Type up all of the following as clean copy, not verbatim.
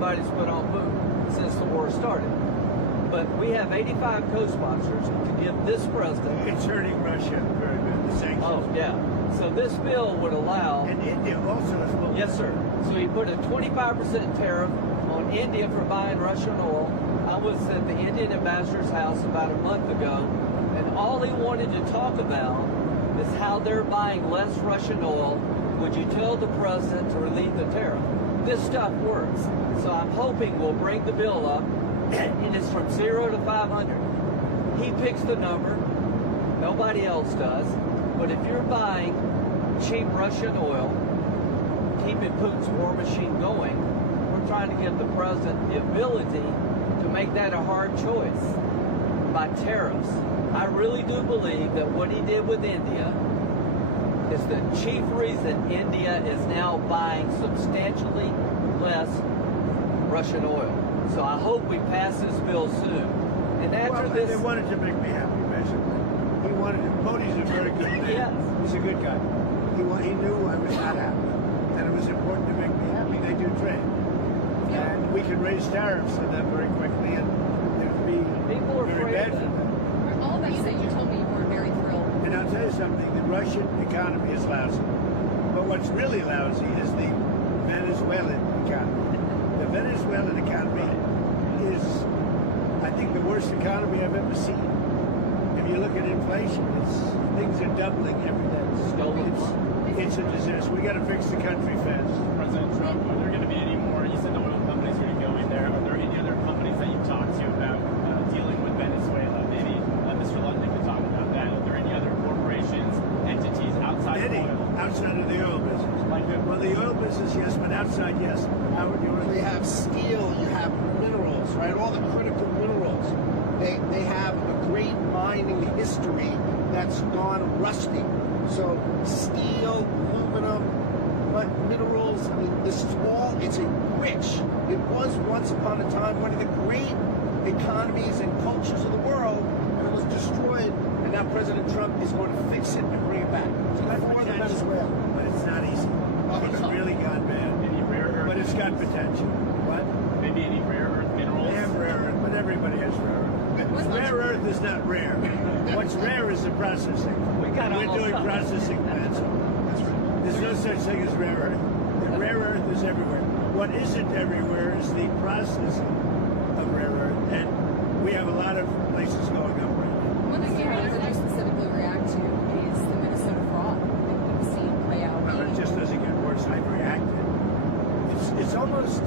anybody's put on Putin since the war started. But we have 85 co-sponsors to give this president. It's hurting Russia very good, the sanctions. Oh, yeah. So this bill would allow. And India also has low. Yes, sir. So he put a 25% tariff on India for buying Russian oil. I was at the Indian ambassador's house about a month ago, and all he wanted to talk about is how they're buying less Russian oil. Would you tell the president to relieve the tariff? This stuff works. So I'm hoping we'll bring the bill up, and it's from 0 to 500. He picks the number. Nobody else does. But if you're buying cheap Russian oil, keeping Putin's war machine going, we're trying to give the president the ability to make that a hard choice by tariffs. I really do believe that what he did with India is the chief reason India is now buying substantially less Russian oil. So I hope we pass this bill soon. And after this, they wanted to make me happy, basically. He wanted to. Modi's a very good man. Yes. He's a good guy. He knew I was not happy, and it was important to make me happy. They do trade, and we can raise tariffs on them very quickly, and it would be very bad for them. All of that you said, you told me you were very thrilled. And I'll tell you something, the Russian economy is lousy. But what's really lousy is the Venezuelan economy. The Venezuelan economy is, I think, the worst economy I've ever seen. If you look at inflation, things are doubling every day. It's a disaster. We got to fix the country fast. President Trump, are there going to be any more? You said the oil companies are going to go in there. Are there any other companies that you've talked to about dealing with Venezuela? Maybe Mr. London could talk about that. Are there any other corporations, entities outside of oil? Outside of the oil business. Well, the oil business, yes, but outside, yes. How would you? You have steel, you have minerals, right? All the critical minerals. They have a great mining history that's gone rusty. So steel, aluminum, but minerals, I mean, this is all, it's a rich. It was once upon a time one of the great economies and cultures of the world, and it was destroyed, and now President Trump is going to fix it and bring it back. So that's more than Venezuela. But it's not easy. It's really gone bad. Any rare earth? But it's got potential. What? Maybe any rare earth minerals? They have rare earth, but everybody has rare earth. Rare earth is not rare. What's rare is the processing. We're doing processing plants. There's no such thing as rare earth. The rare earth is everywhere. What isn't everywhere is the processing of rare earth, and we have a lot of places going up right now. One thing that I specifically react to is the Minnesota fraud that we've seen play out. Well, it just doesn't get worse. I've reacted. It's almost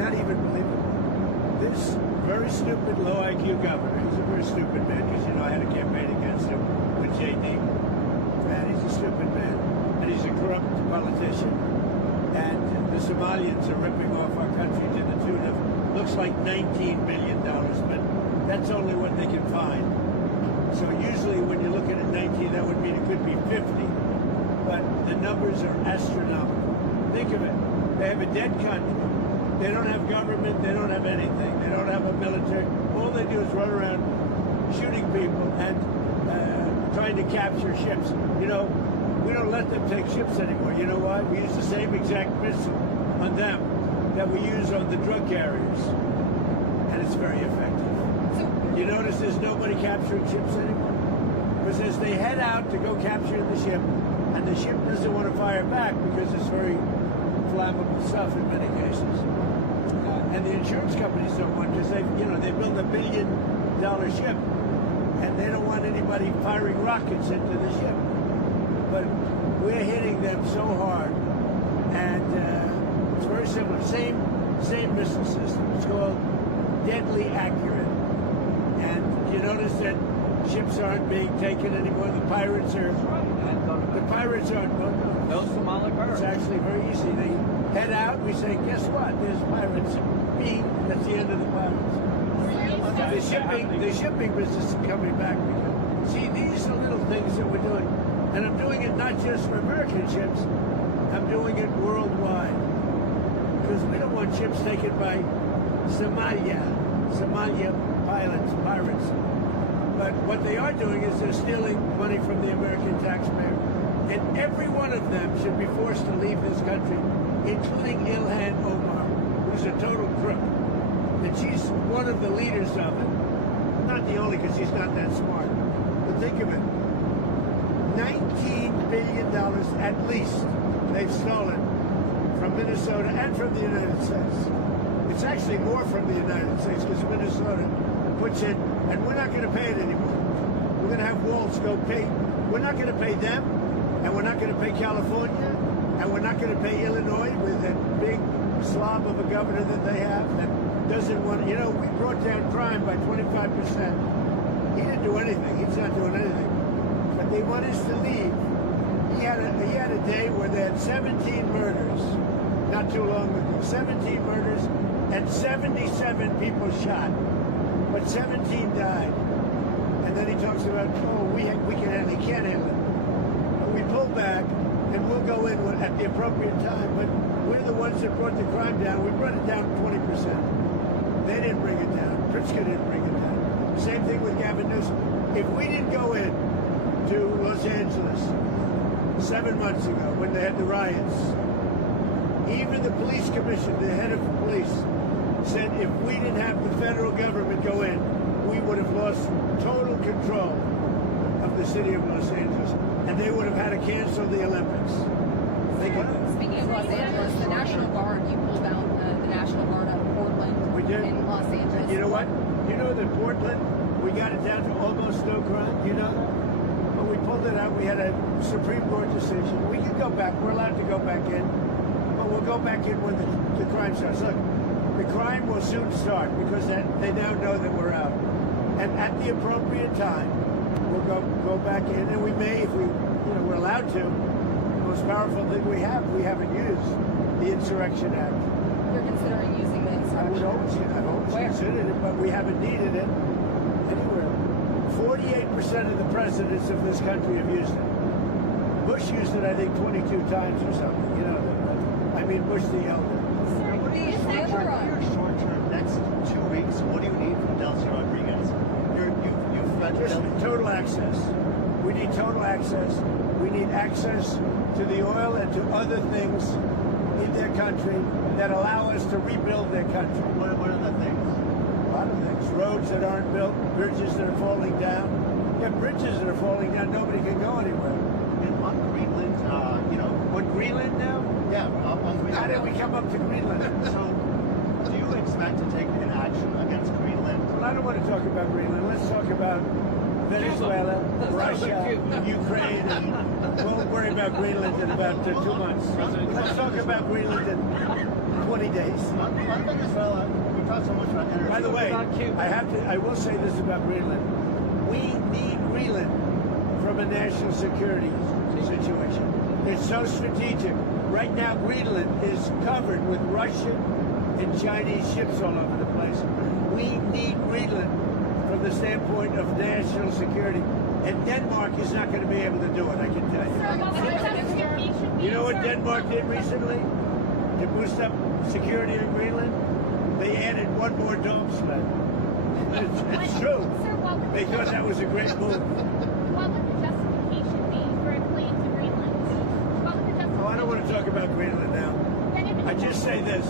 not even believable. This very stupid, low IQ governor, he's a very stupid man, because, you know, I had a campaign against him with JD, and he's a stupid man, and he's a corrupt politician, and the Somalians are ripping off our country to the tune of, looks like $19 billion, but that's only what they can find. So usually when you're looking at 19, that would mean it could be 50, but the numbers are astronomical. Think of it. They have a dead country. They don't have government. They don't have anything. They don't have a military. All they do is run around shooting people and trying to capture ships. You know, we don't let them take ships anymore. You know why? We use the same exact missile on them that we use on the drug carriers. And it's very effective. You notice there's nobody capturing ships anymore? Because as they head out to go capture the ship, and the ship doesn't want to fire back because it's very flammable stuff in many cases. And the insurance companies don't want, because they build $1 billion ship, and they don't want anybody firing rockets into the ship. But we're hitting them so hard, and it's very similar. Same missile system. It's called deadly accurate. And you notice that ships aren't being taken anymore. The pirates aren't. no Somali pirates. It's actually very easy. They head out. We say, guess what? There's pirates. That's the end of the pirates. The shipping business is coming back. Because, see, these are little things that we're doing. And I'm doing it not just for American ships. I'm doing it worldwide. Because we don't want ships taken by Somalia pirates. But what they are doing is they're stealing money from the American taxpayer. And every one of them should be forced to leave this country, including Ilhan Omar, who who's a total crook. And she's one of the leaders of it. Not the only, because she's not that smart. But think of it. $19 billion at least they've stolen from Minnesota and from the United States. It's actually more from the United States because Minnesota puts in, and we're not going to pay it anymore. We're going to have Waltz go pay. We're not going to pay them, and we're not going to pay California, and we're not going to pay Illinois with that big slob of a governor that they have that doesn't want. You know, we brought down crime by 25%. He didn't do anything. He's not doing anything. But they want us to leave. He had a day where they had 17 murders, not too long ago. 17 murders and 77 people shot, but 17 died. And then he talks about, oh, we can handle it. He can't handle it. But we pull back, and we'll go in at the appropriate time. But we're the ones that brought the crime down. We brought it down 20%. They didn't bring it down. Pritzker didn't bring it down. Same thing with Gavin Newsom. If we didn't go in to Los Angeles 7 months ago when they had the riots, even the police commission, the head of police, said if we didn't have the federal government go in, we would have lost total control of the city of Los Angeles, and they would have had to cancel the Olympics. Speaking of Los Angeles, the National Guard, you pulled out the National Guard out of Portland We did. in Los Angeles. You know what? You know that Portland, we got it down to almost no crime, you know? But we pulled it out. We had a Supreme Court decision. We can go back. We're allowed to go back in. But we'll go back in when the crime starts. Look, the crime will soon start because they now know that we're out. And at the appropriate time, we'll go back in. And we may, if we're allowed to. The most powerful thing we haven't used the Insurrection Act. You're considering using the Insurrection Act? I've always considered it, but we haven't needed it anywhere. 48% of the presidents of this country have used it. Bush used it, I think, 22 times or something. You know, I mean, Bush the elder. Your short-term next 2 weeks, what do you need from Delcy Rodriguez? Just total access. We need total access. We need access to the oil and to other things in their country that allow us to rebuild their country. What are the things? A lot of things. Roads that aren't built, bridges that are falling down. Yeah, bridges that are falling down, nobody can go anywhere. On Greenland, What, Greenland now? yeah, on Greenland. How did we come up to Greenland? So, do you expect to take an action against Greenland? Well, I don't want to talk about Greenland. Let's talk about Venezuela, Russia, Ukraine, and we'll worry about Greenland in about 2 months. Let's talk about Greenland in 20 days. On Venezuela, we talked so much about energy. By the way, I will say this about Greenland. We need Greenland from a national security situation. It's so strategic. Right now, Greenland is covered with Russian and Chinese ships all over the place. We need Greenland from the standpoint of national security. And Denmark is not going to be able to do it, I can tell you. You know what Denmark did recently to boost up security in Greenland? They added one more dome sled. It's true. They thought that was a great move. What would the justification be for a claim to Greenland? What would the justification Oh, I don't want to talk about Greenland now. I just say this.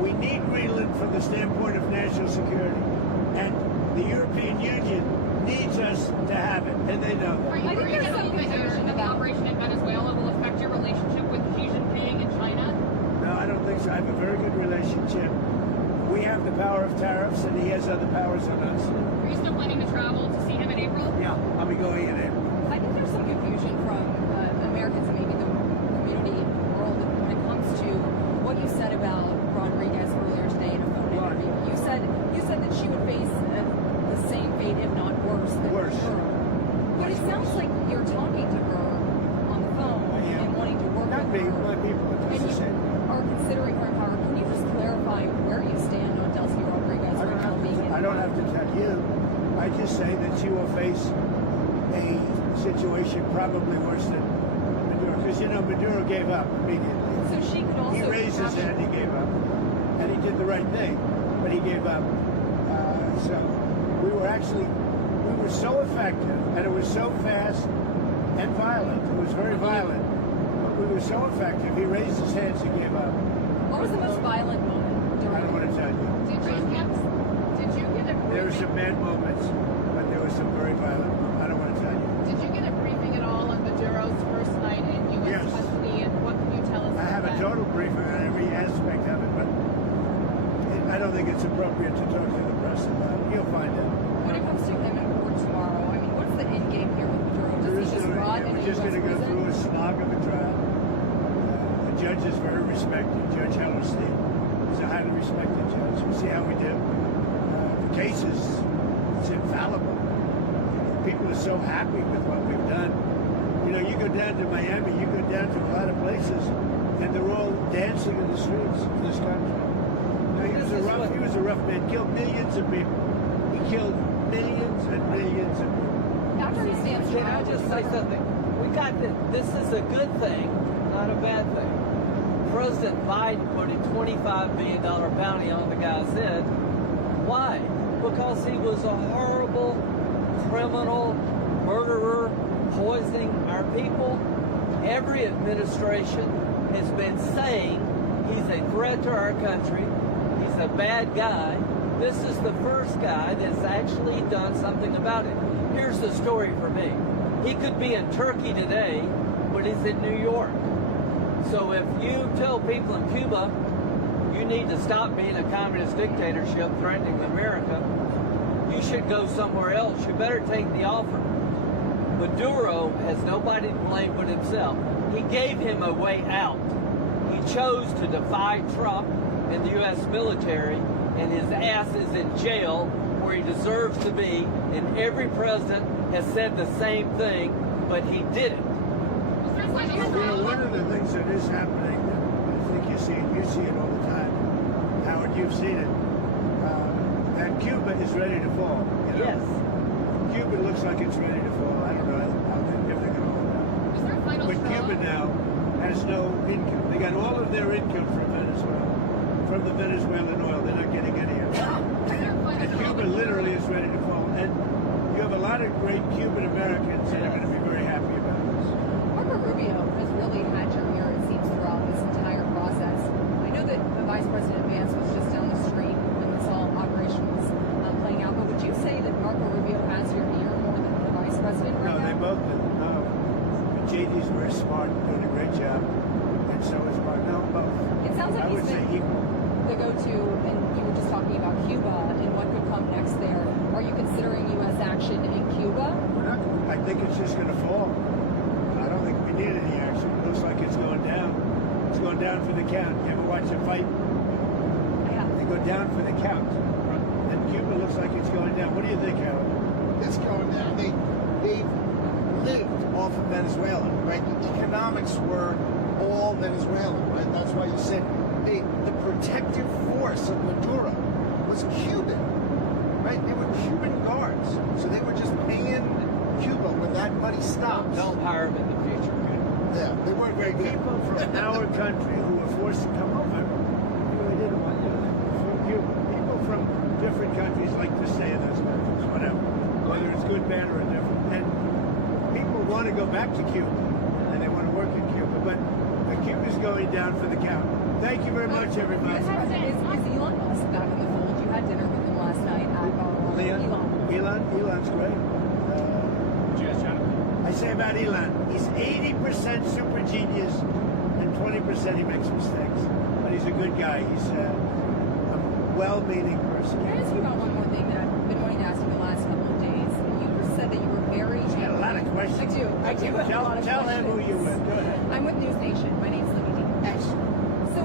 We need Greenland from the standpoint of national security. And the European Union needs us to have it, and they know that. Are you worried that the operation in Venezuela will affect your relationship with Xi Jinping and China? No, I don't think so. I have a very good relationship. We have the power of tariffs, and he has other powers on us. Are you still planning to travel to see him in April? Yeah, I'll be going in April. I think there's some confusion from Americans and maybe the community world when it comes to what you said about Rodriguez earlier today in a phone interview. You said that she would face the same fate, if not worse, than Maduro. But it sounds like you're talking to her on the phone and wanting to work Not with me, her. my people. And It's the you same. are considering her power. Can you just clarify where you stand on Delcy Rodriguez right now being in? I don't have to tell you. I just say that she will face a situation probably worse than Maduro. Because, Maduro gave up immediately. So she could also He raised his hand, he gave up. And he did the right thing, but he gave up. So we were so effective, and it was so fast and violent. It was very violent. But we were so effective, he raised his hands and gave up. What was the most violent moment I don't want to tell you. Did you get a There were briefing? some bad moments, but there was some very violent moments. I don't want to tell you. Did you get a briefing at all on Maduro's first night in U.S. Yes. custody, and what can you tell us I about have a that? total briefing on every aspect of it, but I don't think it's appropriate to talk to the press about it. You'll find out. When it comes to him in court tomorrow, I mean, what's the end game here with Maduro? There Does is he just no rot idea. in a We're just U.S. going to go prison? through a slog of a trial. The judge is very respected. Judge Hellerstein is a highly respected judge. We'll see how we do. The case is it's infallible. People are so happy with what we've done. You know, you go down to Miami, you go down to a lot of places, and they're all dancing in the streets of this country. Now, he was a rough man. Killed millions of people. He killed millions and millions of people. After he stands Can trial, I just say something? We got this is a good thing, not a bad thing. President Biden put a $25 million bounty on the guy's head. Why? Because he was a horrible criminal, murderer, poisoning our people. Every administration has been saying he's a threat to our country. He's a bad guy. This is the first guy that's actually done something about it. Here's the story for me. He could be in Turkey today, but he's in New York. So if you tell people in Cuba, you need to stop being a communist dictatorship threatening America, you should go somewhere else. You better take the offer. Maduro has nobody to blame but himself. He gave him a way out. He chose to defy Trump and the U.S. military, and his ass is in jail where he deserves to be, and every president has said the same thing, but he didn't. You know, one of the things that is happening, I think you see it all the time. Howard, you've seen it. And Cuba is ready to fall. You know? Yes. Cuba looks like it's ready to fall. I don't know if they're going to hold out. Is there a final But straw? Cuba now has no income. They got all of their income from Venezuela, from the Venezuelan oil. They're not getting any of it. Is there a final And straw? Cuba literally is ready to fall. And you have a lot of great Cuban Americans that are going to be very happy about this. Marco Rubio has really had your ear, it seems, throughout this entire process. I know that Vice President Vance was just down the street when this whole operation was playing out, but would you say that Marco Rubio has your ear more than the Vice President right No, they now? both do. No. JD's very smart, doing a great job. And so is Mark. No, both. It sounds like I would he's say been equal. the go-to, and you were just talking about Cuba and what could come next there. Are you considering U.S. action in Cuba? We're not, I think it's just going to fall. I don't think we need any action. It looks like it's going down. It's going down for the count. You ever watch a fight? Yeah. They go down for the count. And Cuba looks like it's going down. What do you think, Howard? It's going down. They've lived off of Venezuela, right? The economics were all Venezuelan, right? That's why you said the protective force of Maduro was Cuban, right? They were Cuban guards. So they were just paying Cuba when that money stopped. Don't hire him in the future. Yeah, they weren't very good. People from our country who were forced to come over, they didn't want to. From Cuba. People from different countries like to stay in those countries, whatever. Whether it's good, bad, or indifferent. And people want to go back to Cuba, and they want to work in Cuba, but Cuba's going down for the count. Thank you very much, everybody. Is Elon Musk back in the fold? You had dinner with him last night at Elon's great. Did you guys chat? I say about Elon, he's 80% super genius and 20% he makes mistakes. But he's a good guy. He's a well-meaning person. Can I ask you about one more thing that I've been wanting to ask you the last couple of days? You said that you were very... He's got a lot of questions. I do have a lot of Tell questions. him who you're with. Go ahead. I'm with News Nation. My name's Libby D. So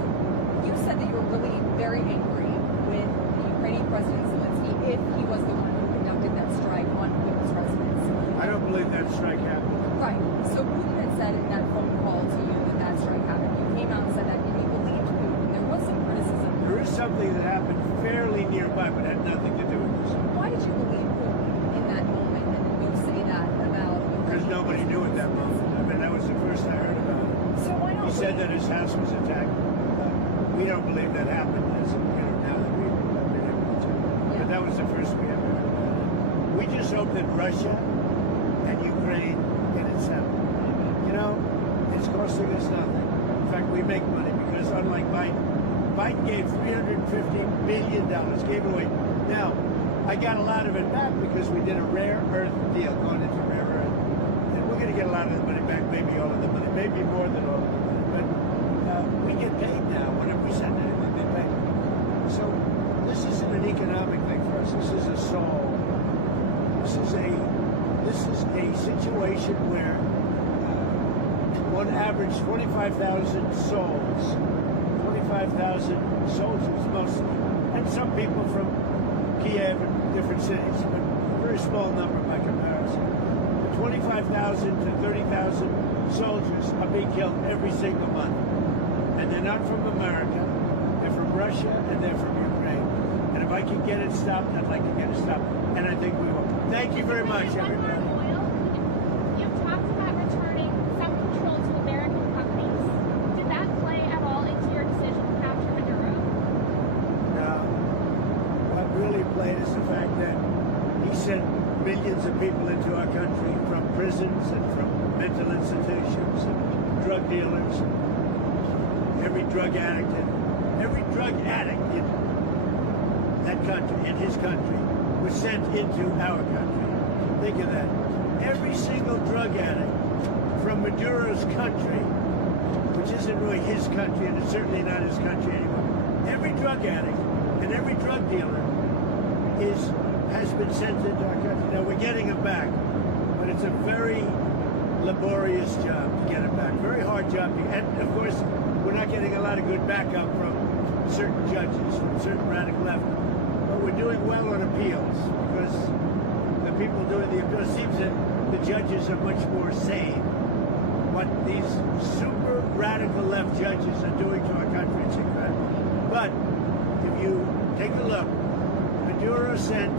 you said that you were really very angry with the Ukrainian President Zelensky if he was the one who conducted that strike on women's residents. I don't believe that strike happened. Right. So Putin had said in that phone call to you that that strike happened. You came out and said that and you believed Putin. There was some criticism. There is something that happened fairly nearby, but had nothing to do with this. Why did you believe Putin in that moment? And then you say that about... Because nobody knew at that moment. I mean, that was the first I heard about it. So why not? He said that his house was attacked. We don't believe that happened, as now that we've been able to. But that was the first we ever heard about it. We just hope that Russia and Ukraine get it settled. You know, it's costing us nothing. In fact, we make money because unlike Biden, Biden gave $350 billion, gave away. Now, I got a lot of it back because we did a rare earth deal going into rare earth. And we're going to get a lot of the money back, maybe all of the money, maybe more than all of the money. But we get paid now. Whenever we send anything, they pay. So this isn't an economic thing for us. This is a soul. This is a situation where on average 25,000 souls, 25,000 soldiers mostly, and some people from Kiev and different cities, but a very small number by comparison. 25,000 to 30,000 soldiers are being killed every single month. And they're not from America, they're from Russia, and they're from Ukraine. And if I can get it stopped, I'd like to get it stopped. And I think we will. Thank you very much, everybody. You've talked about returning some control to American companies. Did that play at all into your decision to capture Maduro? No. What really played is the fact that he sent millions of people into our country from prisons and from mental institutions and drug dealers, and every drug addict in that country, in his country, was sent into our country. Think of that. Every single drug addict from Maduro's country, which isn't really his country, and it's certainly not his country anymore, every drug addict and every drug dealer has been sent into our country. Now, we're getting them back, but it's a very laborious job to get them back. Very hard job. And, of course, we're not getting a lot of good backup from certain judges, from certain radical left. But we're doing well on appeals because the people doing the appeals, it seems that the judges are much more sane. What these super radical left judges are doing to our country, it's incredible. But if you take a look, Maduro sent